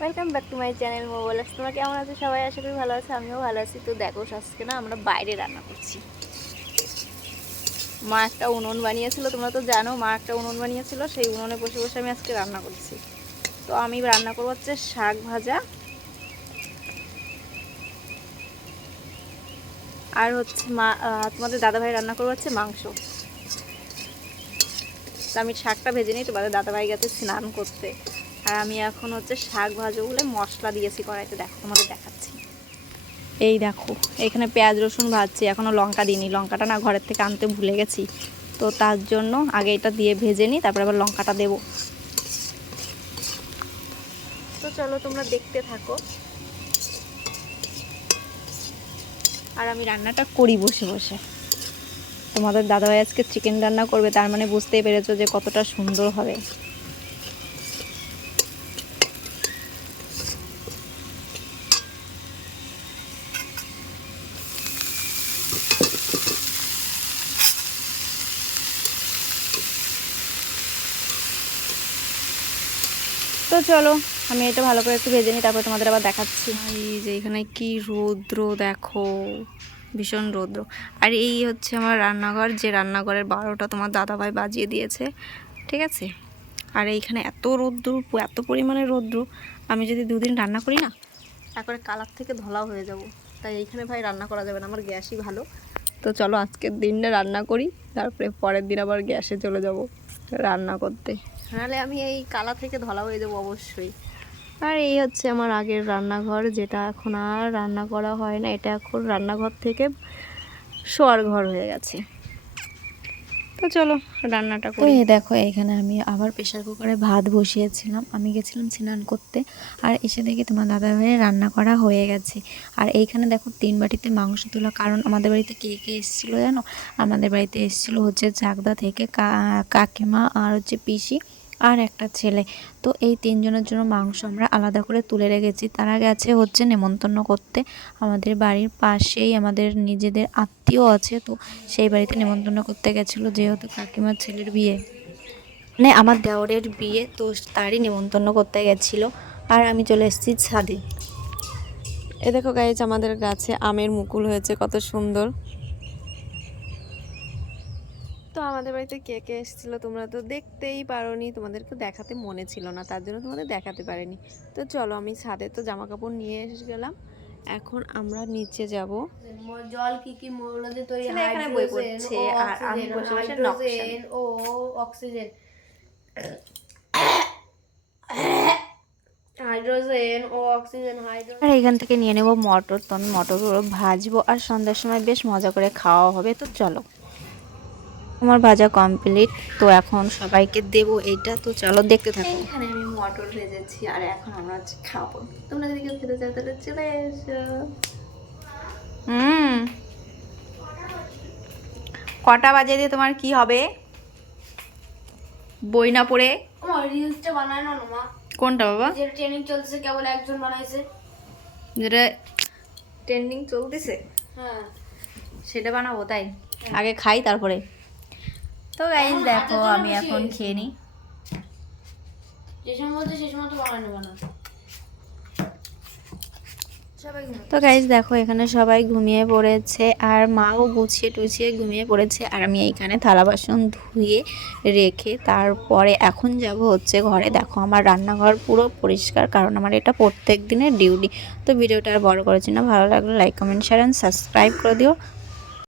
Welcome back to my channel mobile আছে তোমরা কেমন আছো? সবাই আশা করি ভালো আছে, আমিও ভালো আছি। তো দেখো, আজকে না আমরা বাইরে রান্না করছি। মা একটা উনুন বানিয়েছিল, তোমরা তো জানো, মা একটা উনুন বানিয়েছিল, সেই উনুনে বসে বসে আমি আজকে রান্না করছি। তো আমি রান্না করব হচ্ছে শাক ভাজা আর হচ্ছে মা তোমাদের দাদাভাই রান্না করব হচ্ছে মাংস। তো আমি শাকটা ভেজে নিই, তোমাদের দাদাভাই গেছে স্নান করতে। আর আমি এখন হচ্ছে শাক ভাজো বলে মশলা দিয়েছি কড়াইতে। দেখো, তোমাদের দেখাচ্ছি। এই দেখো, এখানে পেঁয়াজ রসুন ভাজছি এখনও লঙ্কা দিইনি। লঙ্কাটা না ঘরের থেকে আনতে ভুলে গেছি। তো তার জন্য আগে এটা দিয়ে ভেজে নিই, তারপর আবার লঙ্কাটা দেবো। তো চলো তোমরা দেখতে থাকো। আর আমি রান্নাটা করি বসে বসে। তোমাদের দাদাভাই আজকে চিকেন রান্না করবে, তার মানে বুঝতেই পেরেছ যে কতটা সুন্দর হবে। তো চলো, আমি এটা ভালো করে একটু ভেজে নিই, তারপর তোমাদের আবার দেখাচ্ছি। এই যে এখানে কি রৌদ্র, দেখো। ভীষণ রৌদ্র। আর এই হচ্ছে আমার রান্নাঘর, যে রান্নাঘরের বারোটা তোমার দাদাভাই বাজিয়ে দিয়েছে, ঠিক আছে? আর এইখানে এত রৌদ্র, এত পরিমাণে রৌদ্র, আমি যদি দুদিন রান্না করি না, তারপরে কালার থেকে ধলাও হয়ে যাব। তাই এইখানে ভাই রান্না করা যাবে না, আমার গ্যাসই ভালো। তো চলো আজকের দিনটা রান্না করি তারপরে পরের দিন আবার গ্যাসে চলে যাব রান্না করতে। নাহলে আমি এই কালা থেকে ধলা হয়ে যাব অবশ্যই। আর এই হচ্ছে আমার আগের রান্নাঘর যেটা এখন আর রান্না করা হয় না এটা এখন রান্নাঘর থেকে শোয়ার ঘর হয়ে গেছে। তো চলো রান্নাটা তো করি। এই দেখো এখানে আমি আবার প্রেশার কুকারে ভাত বসিয়েছিলাম। আমি গেছিলাম স্নান করতে আর এসে দেখি তোমার দাদা ভাইয়ের রান্না করা হয়ে গেছে। আর এইখানে দেখো তিন বাটিতে মাংস তোলা। কারণ আমাদের বাড়িতে কে কে এসেছিল জানো? আমাদের বাড়িতে এসেছিল হচ্ছে জাগদা থেকে কাকিমা আর হচ্ছে পিসি। আর একটা ছেলে। তো এই তিনজনের জন্য মাংস আমরা আলাদা করে তুলে রেখেছি। তারা গেছে হচ্ছে নেমন্তন্ন করতে। আমাদের বাড়ির পাশেই আমাদের নিজেদের আত্মীয় আছে। তো সেই বাড়িতে নেমন্তন্ন করতে গেছিল যেহেতু কাকিমার ছেলের বিয়ে। মানে আমার দেওরের বিয়ে, তো তারই নেমন্তন্ন করতে গেছিল। আর আমি চলে এসেছি ছাদে। এ দেখো গাইজ আমাদের গাছে আমের মুকুল হয়েছে, কত সুন্দর। তো আমাদের বাড়িতে কে কে এসেছিল তোমরা তো দেখতেই পারোনি। তোমাদেরকে দেখাতে মনে ছিল না তার জন্য তোমাদের দেখাতে পারিনি। তো চলো আমি ছাদে তো জামা কাপড় নিয়ে এসে গেলাম। এখন আমরা নিচে যাব। জল কি কি মৌল দিয়ে তৈরি এখানে বই পড়ছে, আর আমি বসে বসে ও অক্সিজেন। হাইড্রোজেন ও অক্সিজেন হাইড্রোজেন। আর এখান থেকে নিয়ে নেব মটর। তো আমি মটরগুলো ভাজবো আর সন্ধ্যার সময় বেশ মজা করে খাওয়া হবে। তো চলো। আমার ভাজা কমপ্লিট তো এখন সবাইকে দেবো এইটা তো চলো দেখতে থাকো। এখানে আমি মটর ভেজেছি আর এখন আমরা খাব। তোমরা যদি কেউ খেতে চাও তাহলে চলে এসো। হুম। কটা বাজে দিয়ে তোমার কি হবে? বই না পড়ে? আমার রিলসটা বানায় না মা কোনটা বাবা? যে ট্রেনিং চলছে কেবল একজন বানাইছে। যেটা ট্রেন্ডিং চলতেছে? হ্যাঁ। সেটা বানাবো তাই? আগে খাই তারপরে। তো গাইজ দেখো আমি এখন খেয়ে নিই। তো গাইজ দেখো এখানে সবাই ঘুমিয়ে পড়েছে আর মাও গুছিয়ে টুছিয়ে ঘুমিয়ে পড়েছে আর আমি এইখানে থালা বাসন ধুয়ে রেখে তারপরে এখন যাব হচ্ছে ঘরে। দেখো আমার রান্নাঘর পুরো পরিষ্কার কারণ আমার এটা প্রত্যেক দিনের ডিউটি তো ভিডিওটা আর বড় করেছি না ভালো লাগলে like comment share and subscribe করে দিও।